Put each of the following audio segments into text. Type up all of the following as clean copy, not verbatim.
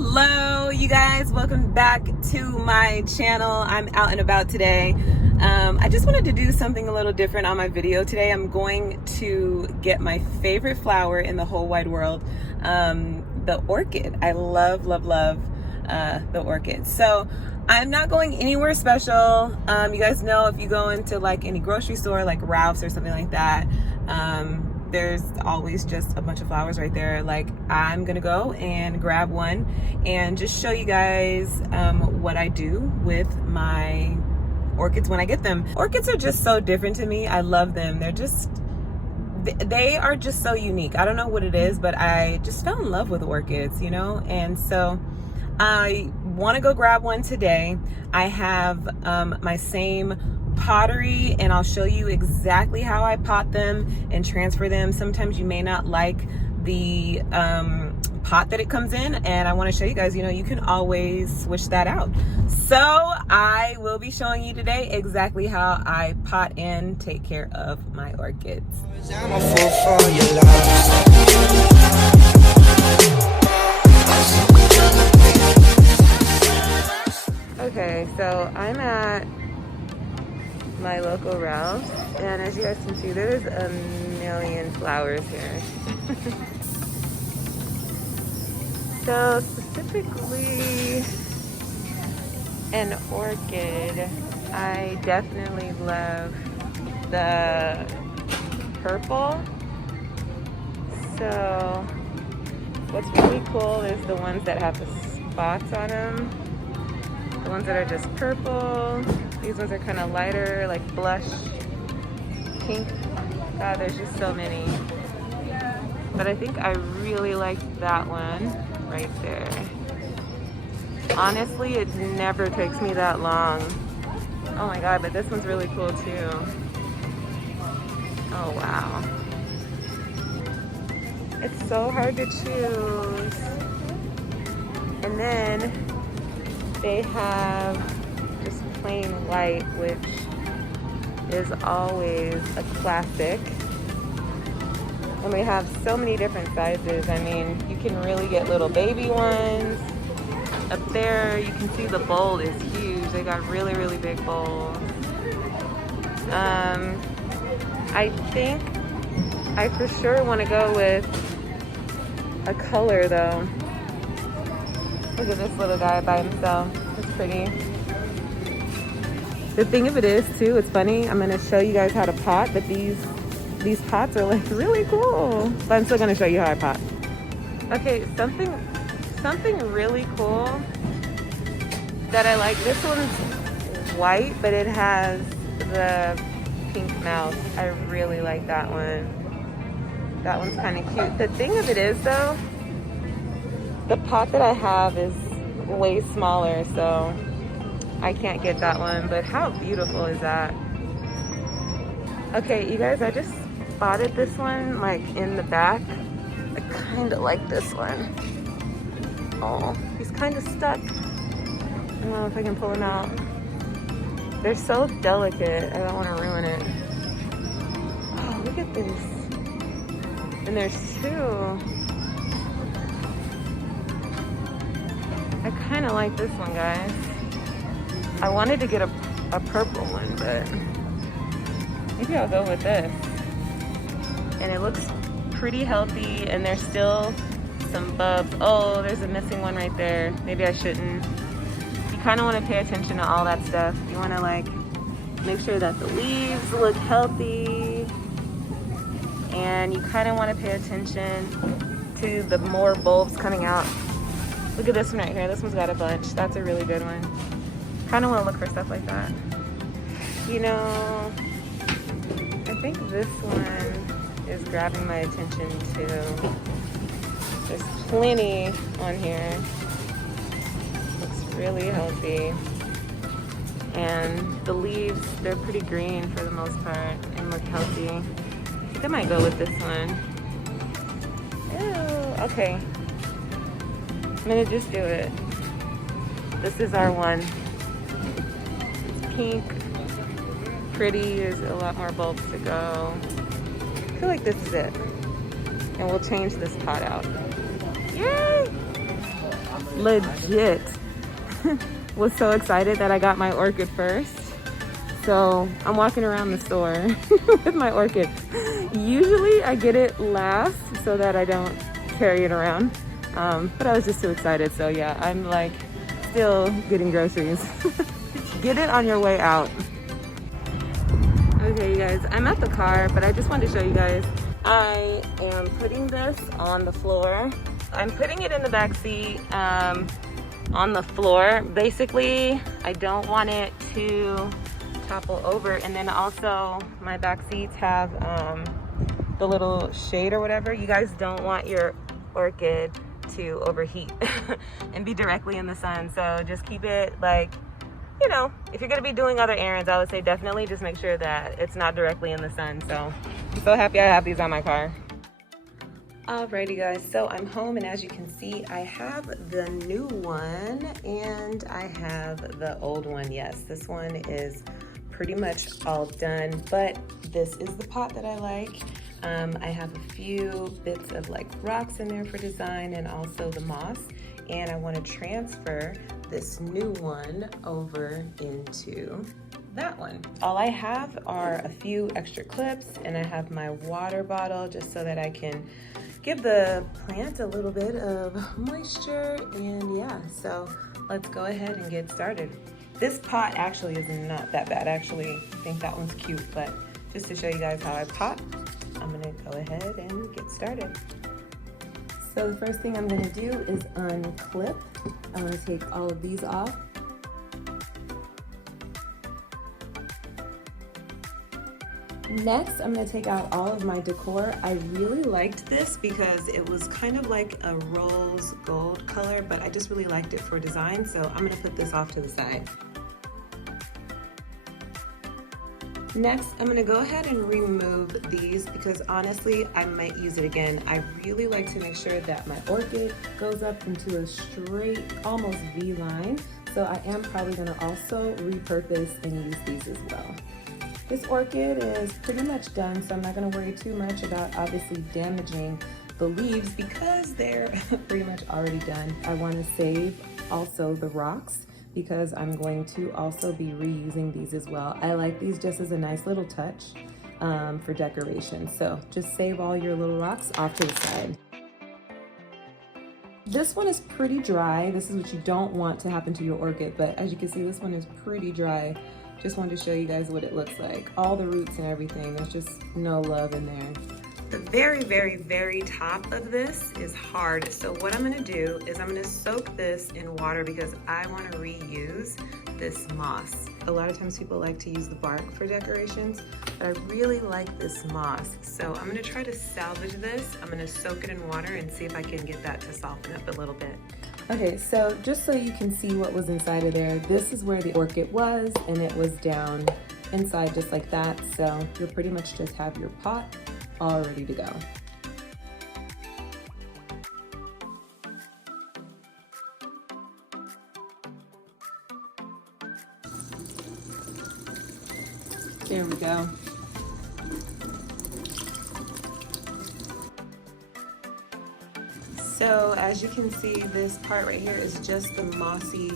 Hello you guys, welcome back to my channel. I'm out and about today. I just wanted to do something a little different on my video today. I'm going to get my favorite flower in the whole wide world, the orchid. I love the orchid. So I'm not going anywhere special. You guys know if you go into like any grocery store like Ralph's or something like that, there's always just a bunch of flowers right there. Like, I'm gonna go and grab one and just show you guys what I do with my orchids when I get them. Orchids are just so different to me. I love them. They are just so unique. I don't know what it is, but I just fell in love with orchids, you know? And so I want to go grab one today. I have my same pottery, and I'll show you exactly how I pot them and transfer them. Sometimes you may not like the pot that it comes in, and I want to show you guys, you know, you can always switch that out. So I will be showing you today exactly how I pot and take care of my orchids. I'm a fool for your love. Okay, so I'm at my local Ralph's, and as you guys can see, there's a million flowers here. So specifically an orchid, I definitely love the purple. So what's really cool is the ones that have the spots on them. The ones that are just purple. These ones are kind of lighter, like blush pink. God, there's just so many. But I think I really like that one right there. Honestly, it never takes me that long. Oh my God, but this one's really cool too. Oh wow. It's so hard to choose. And then they have just plain white, which is always a classic. And we have so many different sizes. I mean, you can really get little baby ones. Up there, you can see the bowl is huge. They got really big bowls. I think I for sure want to go with a color though. Look at this little guy by himself. It's pretty. The thing of it is too, it's funny, I'm gonna show you guys how to pot, but these pots are like really cool. But I'm still gonna show you how I pot. Okay, something really cool that I like. This one's white, but it has the pink mouth. I really like that one. That one's kind of cute. The thing of it is though, the pot that I have is way smaller, so I can't get that one, but how beautiful is that? Okay, you guys, I just spotted this one like in the back. I kind of like this one. Oh, he's kind of stuck. I don't know if I can pull him out. They're so delicate. I don't want to ruin it. Oh, look at this. And there's two. I kind of like this one, guys. I wanted to get a purple one, but maybe I'll go with this. And it looks pretty healthy, and there's still some bulbs. Oh, there's a missing one right there. Maybe I shouldn't. You kind of want to pay attention to all that stuff. You want to like make sure that the leaves look healthy, and you kind of want to pay attention to the more bulbs coming out. Look at this one right here. This one's got a bunch. That's a really good one. Kind of want to look for stuff like that. You know, I think this one is grabbing my attention too. There's plenty on here. Looks really healthy. And the leaves, they're pretty green for the most part and look healthy. I think I might go with this one. Ew, okay. I'm gonna just do it. This is our one. It's pink, pretty, there's a lot more bulbs to go. I feel like this is it. And we'll change this pot out. Yay! legit was so excited that I got my orchid first. So I'm walking around the store with my orchid. Usually I get it last so that I don't carry it around. But I was just too excited. So yeah, I'm like still getting groceries. Get it on your way out. Okay, you guys, I'm at the car, but I just wanted to show you guys. I am putting this on the floor. I'm putting it in the back seat on the floor. Basically, I don't want it to topple over. And then also my back seats have the little shade or whatever. You guys don't want your orchid to overheat and be directly in the sun. So just keep it like, you know, if you're gonna be doing other errands, I would say definitely just make sure that it's not directly in the sun. So I'm so happy I have these on my car. Alrighty guys, so I'm home, and as you can see, I have the new one and I have the old one. Yes, this one is pretty much all done, but this is the pot that I like. I have a few bits of like rocks in there for design and also the moss, and I want to transfer this new one over into that one. All I have are a few extra clips, and I have my water bottle just so that I can give the plant a little bit of moisture. And yeah, so let's go ahead and get started. This pot actually is not that bad. I actually think that one's cute, but just to show you guys how I pot, I'm gonna go ahead and get started. So the first thing I'm gonna do is unclip. I'm gonna take all of these off. Next, I'm gonna take out all of my decor. I really liked this because it was kind of like a rose gold color, but I just really liked it for design, so I'm gonna put this off to the side. Next, I'm gonna go ahead and remove these because honestly, I might use it again. I really like to make sure that my orchid goes up into a straight, almost V line. So I am probably gonna also repurpose and use these as well. This orchid is pretty much done, so I'm not gonna worry too much about obviously damaging the leaves because they're pretty much already done. I wanna save also the rocks because I'm going to also be reusing these as well. I like these just as a nice little touch for decoration. So just save all your little rocks off to the side. This one is pretty dry. This is what you don't want to happen to your orchid, but as you can see, this one is pretty dry. Just wanted to show you guys what it looks like. All the roots and everything, there's just no love in there. The very, very, very top of this is hard. So what I'm gonna do is I'm gonna soak this in water because I wanna reuse this moss. A lot of times people like to use the bark for decorations, but I really like this moss. So I'm gonna try to salvage this. I'm gonna soak it in water and see if I can get that to soften up a little bit. Okay, so just so you can see what was inside of there, this is where the orchid was, and it was down inside just like that. So you'll pretty much just have your pot all ready to go. There we go. So as you can see, this part right here is just the mossy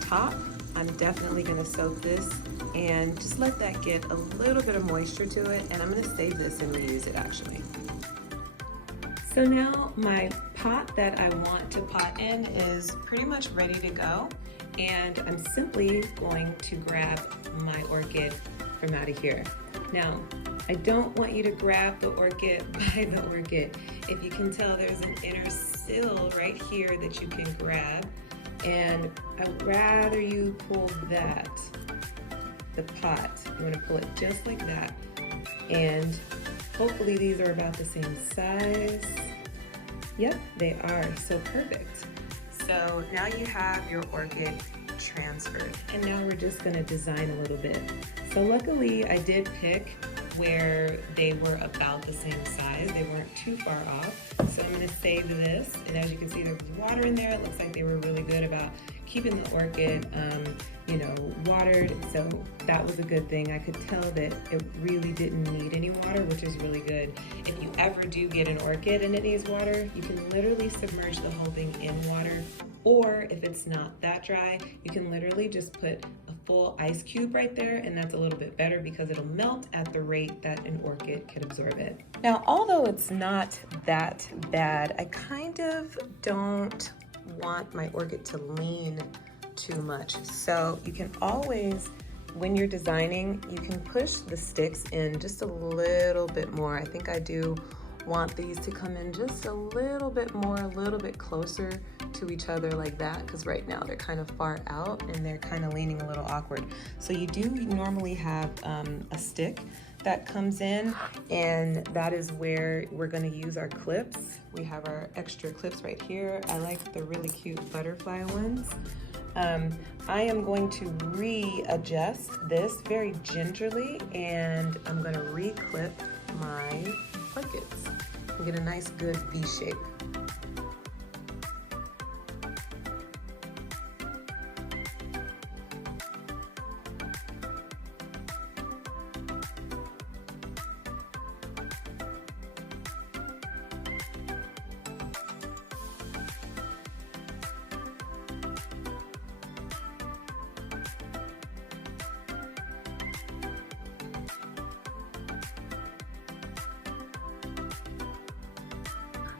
top. I'm definitely gonna soak this and just let that get a little bit of moisture to it, and I'm gonna save this and reuse it actually. So now my pot that I want to pot in is pretty much ready to go, and I'm simply going to grab my orchid from out of here. Now, I don't want you to grab the orchid by the orchid. If you can tell, there's an inner sill right here that you can grab, and I would rather you pull that, the pot. You want to pull it just like that, and hopefully these are about the same size. Yep, they are, so perfect. So now you have your orchid transferred, and now we're just gonna design a little bit. So luckily I did pick where they were about the same size. They weren't too far off. So I'm gonna save this, and as you can see, there was water in there. It looks like they were really good about keeping the orchid, you know, watered. So that was a good thing. I could tell that it really didn't need any water, which is really good. If you ever do get an orchid and it needs water, you can literally submerge the whole thing in water. Or it's not that dry, you can literally just put a full ice cube right there, and that's a little bit better because it'll melt at the rate that an orchid could absorb it. Now, although it's not that bad, I kind of don't want my orchid to lean too much. So you can always, when you're designing, you can push the sticks in just a little bit more. I think I do want these to come in just a little bit more, a little bit closer to each other like that, because right now they're kind of far out and they're kind of leaning a little awkward. So you do normally have a stick that comes in, and that is where we're going to use our clips. We have our extra clips right here. I like the really cute butterfly ones. I am going to readjust this very gingerly, and I'm going to re-clip my orchids and get a nice good V shape.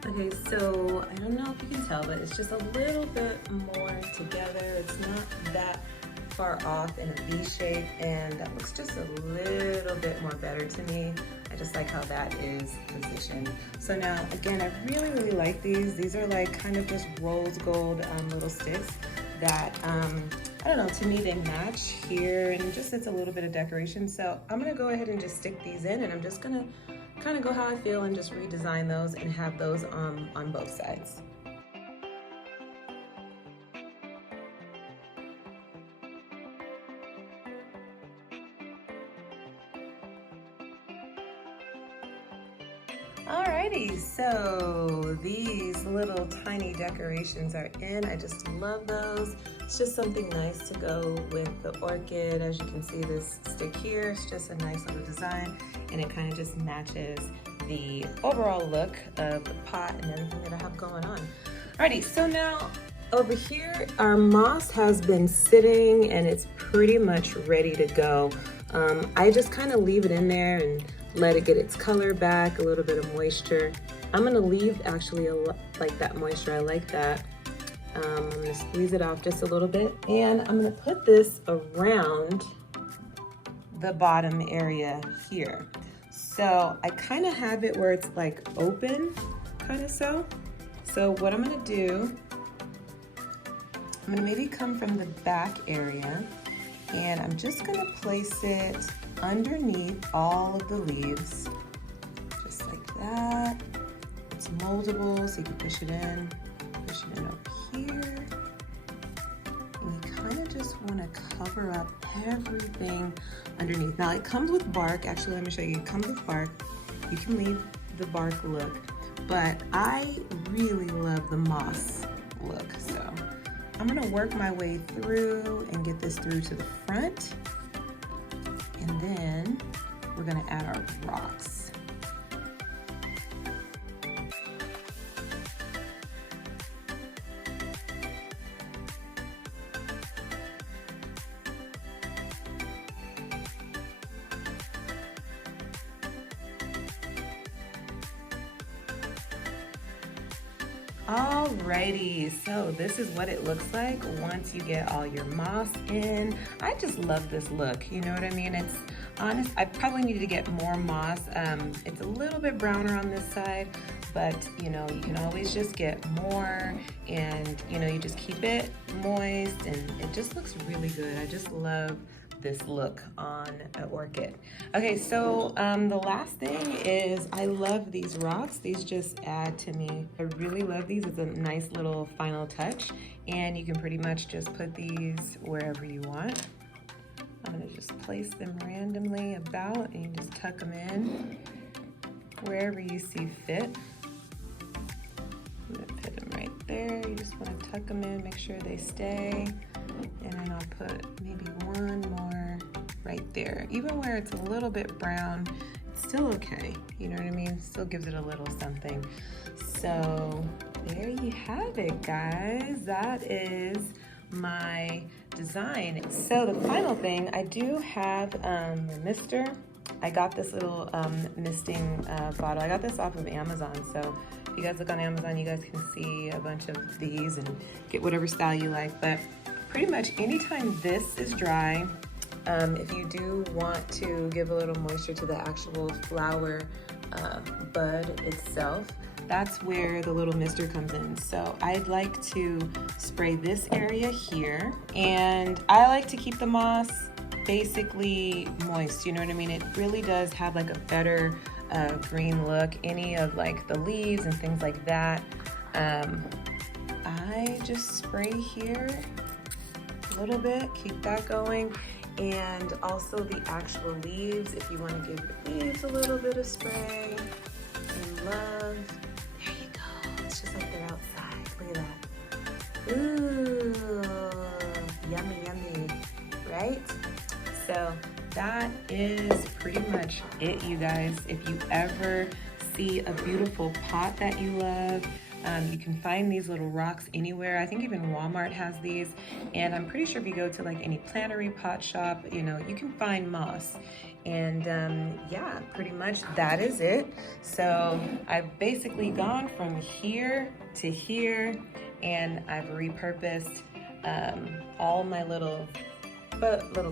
Okay, so I don't know if you can tell, but it's just a little bit more together. It's not that far off in a V shape, and that looks just a little bit more better to me. I just like how that is positioned. So now, again, I really, really like these. These are like kind of just rose gold little sticks that, I don't know, to me they match here, and just it's a little bit of decoration. So I'm gonna go ahead and just stick these in, and I'm just gonna kind of go how I feel and just redesign those and have those on both sides. Alrighty, so these little tiny decorations are in. I just love those. It's just something nice to go with the orchid. As you can see, this stick here, it's just a nice little design, and it kind of just matches the overall look of the pot and everything that I have going on. Alrighty, so now over here, our moss has been sitting and it's pretty much ready to go. I just kind of leave it in there and let it get its color back, a little bit of moisture. I'm gonna leave actually like that moisture, I like that. I'm gonna squeeze it off just a little bit, and I'm gonna put this around the bottom area here. So I kind of have it where it's like open, kind of so. So what I'm gonna do, I'm gonna maybe come from the back area, and I'm just gonna place it underneath all of the leaves, just like that. It's moldable, so you can push it in over here. And you kind of just want to cover up everything underneath. Now it comes with bark. Actually, let me show you. It comes with bark. You can leave the bark look, but I really love the moss look. So I'm gonna work my way through and get this through to the front. And then we're gonna add our rocks. Alrighty, so this is what it looks like once you get all your moss in. I just love this look, you know what I mean? It's honest, I probably needed to get more moss. It's a little bit browner on this side, but you know, you can always just get more, and you know, you just keep it moist and it just looks really good. I just love this look on an orchid. Okay, so the last thing is I love these rocks. These just add to me. I really love these. It's a nice little final touch, and you can pretty much just put these wherever you want. I'm gonna just place them randomly about, and you just tuck them in wherever you see fit. I'm gonna put them right there. You just wanna tuck them in, make sure they stay. And then I'll put maybe one more right there. Even where it's a little bit brown, it's still okay. You know what I mean? Still gives it a little something. So there you have it, guys. That is my design. So the final thing, I do have a mister. I got this little misting bottle. I got this off of Amazon. So if you guys look on Amazon, you guys can see a bunch of these and get whatever style you like. But pretty much anytime this is dry, if you do want to give a little moisture to the actual flower bud itself, that's where the little mister comes in. So I'd like to spray this area here, and I like to keep the moss basically moist, you know what I mean? It really does have like a better green look. Any of like the leaves and things like that, I just spray here a little bit, keep that going. And also the actual leaves, if you want to give your leaves a little bit of spray and love. There you go. It's just like they're outside. Look at that. Ooh, yummy, yummy, right? So that is pretty much it, you guys. If you ever see a beautiful pot that you love, you can find these little rocks anywhere. I think even Walmart has these. And I'm pretty sure if you go to like any plantery pot shop, you know, you can find moss. And yeah, pretty much that is it. So I've basically gone from here to here, and I've repurposed all my little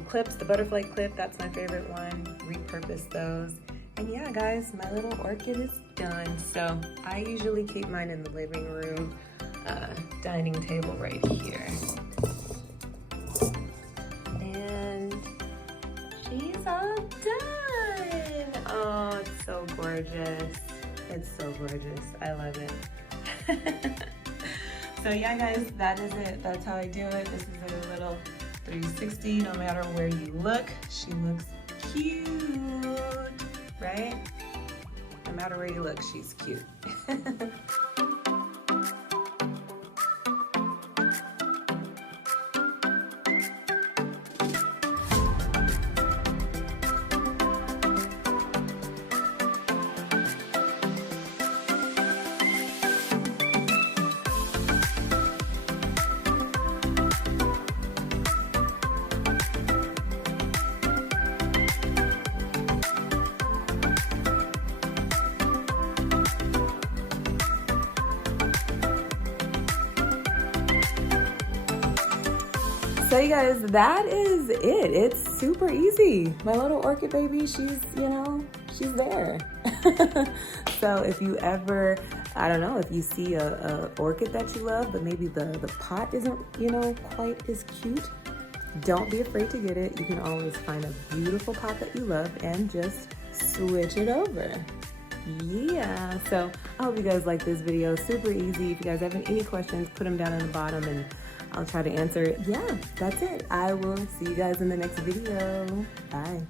clips. The butterfly clip, that's my favorite one. Repurposed those. And yeah, guys, my little orchid is done. So I usually keep mine in the living room, dining table right here. And she's all done. Oh, it's so gorgeous. It's so gorgeous. I love it. So yeah, guys, that is it. That's how I do it. This is a little 360. No matter where you look, she looks cute. Right? No matter where you look, she's cute. So you guys, that is it. It's super easy. My little orchid baby, she's, you know, she's there. So if you ever, I don't know, if you see a orchid that you love, but maybe the pot isn't, you know, quite as cute, don't be afraid to get it. You can always find a beautiful pot that you love and just switch it over. Yeah, so I hope you guys like this video. Super easy. If you guys have any questions, put them down in the bottom and I'll try to answer it. Yeah, that's it. I will see you guys in the next video. Bye.